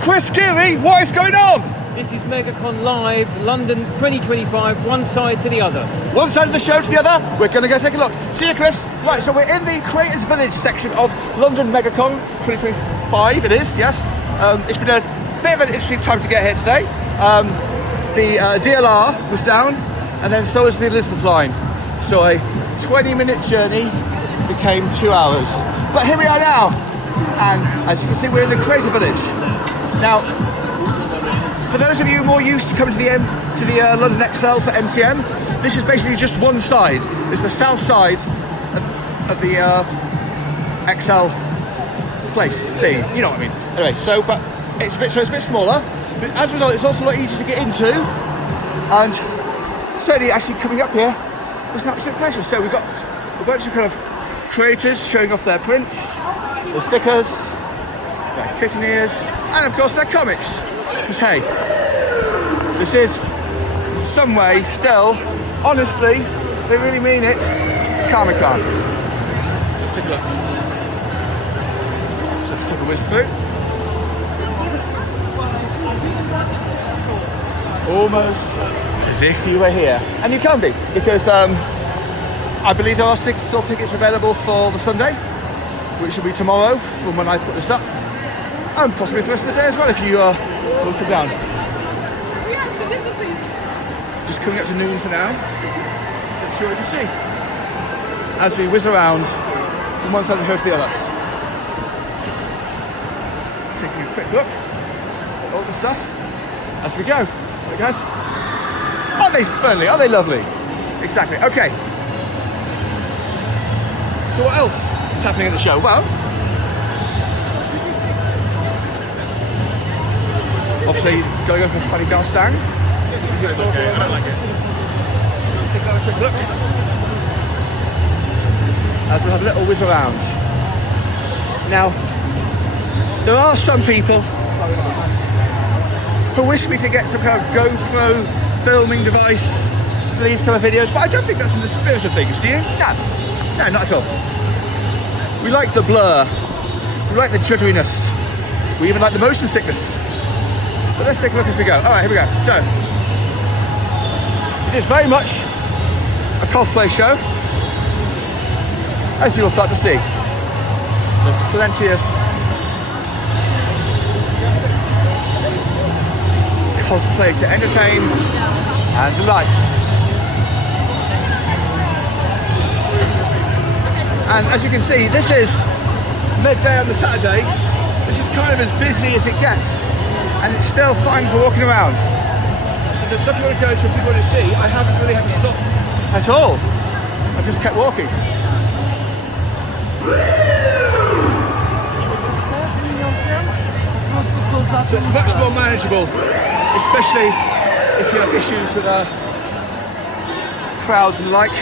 Chris Geary, what is going on? This is MegaCon Live, London 2025, one side to the other. One side of the show to the other, we're going to go take a look. See you, Chris. Right, so we're in the Creators Village section of London MegaCon 2025, it is, yes. It's been a bit of an interesting time to get here today. The DLR was down, and then so was the Elizabeth line. So a 20-minute journey became 2 hours. But here we are now, and as you can see, we're in the Creator Village. Now, for those of you more used to coming to the London XL for MCM, this is basically just one side. It's the south side of the XL place thing. You know what I mean? Anyway, so it's a bit smaller. But as a result, it's also a lot easier to get into, and certainly actually coming up here was an absolute pleasure. So we've got a bunch of kind of creators showing off their prints, their stickers, their kitten ears, and of course their comics. Because hey, this is in some way still, honestly, they really mean it, Comic-Con. So let's take a look. So let's take a whiz through. Almost as if you were here. And you can be, because I believe there are still tickets available for the Sunday, which will be tomorrow from when I put this up. And possibly for the rest of the day as well if you will come down. Just coming up to noon for now. Let's see what we can see as we whiz around from one side of the show to the other. Taking a quick look at all the stuff as we go. Very good. Are they friendly? Are they lovely? Exactly. Okay. So what else is happening at the show? Well, obviously, gotta go for a funny gal stand. Take another quick look as we have a little whiz around. Now, there are some people who wish me to get some kind of GoPro filming device for these kind of videos, but I don't think that's in the spirit of things, do you? No, not at all. We like the blur, we like the judderiness, we even like the motion sickness. But let's take a look as we go. Alright, here we go. So, it is very much a cosplay show, as you will start to see. There's plenty of cosplay to entertain and delight. And as you can see, this is midday on the Saturday. This is kind of as busy as it gets, and it's still fine for walking around. So the stuff you want to go to and people want to see, I haven't really had to stop at all. I just kept walking. So it's much more manageable, especially if you have issues with crowds and the like.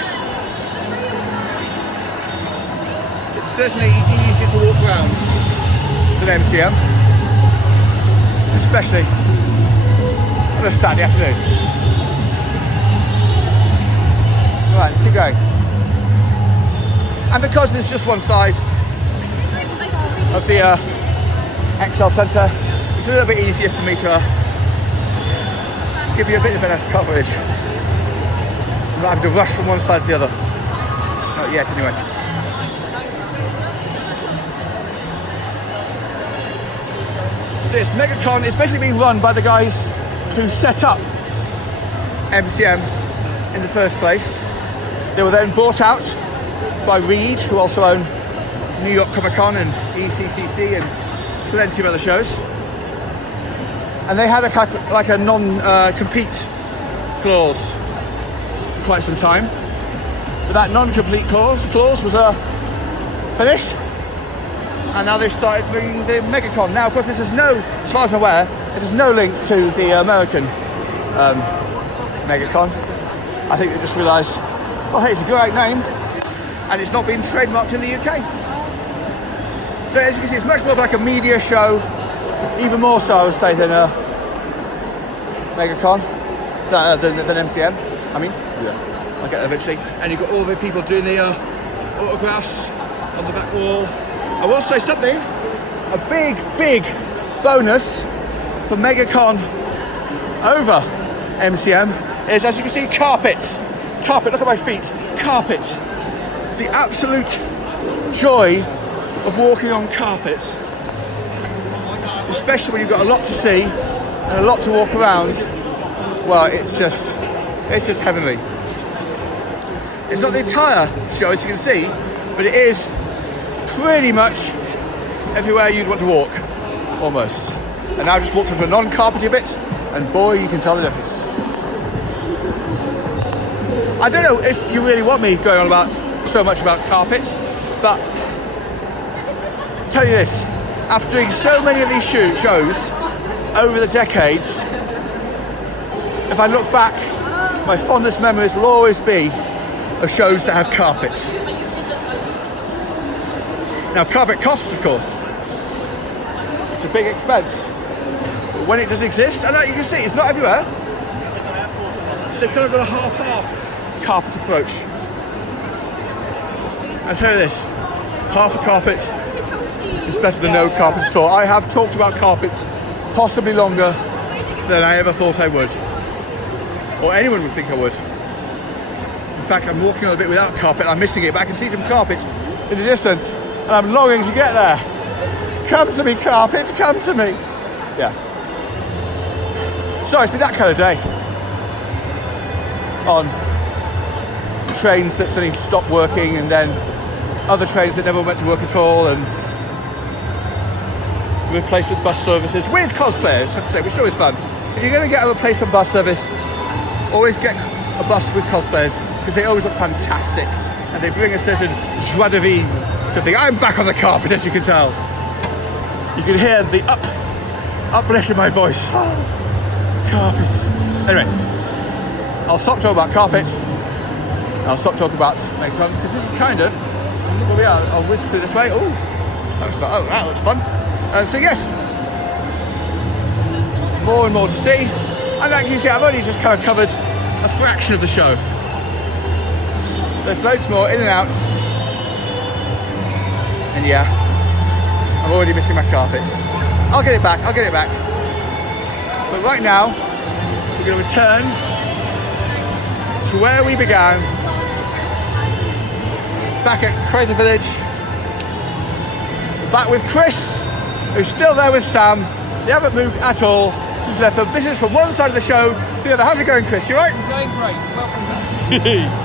It's certainly easier to walk around than MCM, especially on a Saturday afternoon. Right, let's keep going. And because there's just one side of the XL Centre, it's a little bit easier for me to give you a bit of better coverage. I'm not having to rush from one side to the other. Not yet, anyway. So it's MegaCon. It's basically being run by the guys who set up MCM in the first place. They were then bought out by Reed, who also own New York Comic Con and ECCC and plenty of other shows. And they had a non-compete clause for quite some time. But that non-compete clause was finished, and now they've started bringing the MegaCon. Now, of course, this is as far as I'm aware, it is no link to the American MegaCon. I think they just realised, well, hey, it's a great name, and it's not been trademarked in the UK. So as you can see, it's much more of like a media show, even more so, I would say, than MegaCon, than MCM. I mean, yeah, I'll get there eventually. And you've got all the people doing the autographs on the back wall. I will say something, a big bonus for MegaCon over MCM is, as you can see, carpet. Carpet, look at my feet. Carpet. The absolute joy of walking on carpet. Especially when you've got a lot to see and a lot to walk around. Well, it's just heavenly. It's not the entire show, as you can see, but it is pretty much everywhere you'd want to walk, almost. And now I just walked into a non-carpety bit, and boy, you can tell the difference. I don't know if you really want me going on about so much about carpet, but I'll tell you this, after doing so many of these shows over the decades, if I look back, my fondest memories will always be of shows that have carpet. Now, carpet costs, of course. It's a big expense. But when it does exist, and you can see, it's not everywhere. So they've kind of got a half-half carpet approach. I'll tell you this, half a carpet is better than no carpet at all. I have talked about carpets possibly longer than I ever thought I would. Or anyone would think I would. In fact, I'm walking on a bit without carpet, I'm missing it, but I can see some carpet in the distance, and I'm longing to get there. Come to me, carpet, come to me. Yeah. So it's been that kind of day. On trains that suddenly stopped working, and then other trains that never went to work at all, and replaced with bus services with cosplayers, I have to say, which is always fun. If you're going to get a replacement bus service, always get a bus with cosplayers, because they always look fantastic, and they bring a certain joie de vivre to think. I'm back on the carpet, as you can tell. You can hear the uplift in my voice. Oh, carpet. Anyway, I'll stop talking about carpet. I'll stop talking about MegaCon, because this is kind of where we are. I'll whiz through this way. Oh, that looks fun. So yes, more and more to see. And like you see, I've only just kind of covered a fraction of the show. There's loads more in and out. And yeah, I'm already missing my carpets. I'll get it back. But right now, we're going to return to where we began, back at Creative Village. We're back with Chris, who's still there with Sam. They haven't moved at all since we left them. This is from one side of the show to the other. How's it going, Chris? You right? Going great. Welcome back.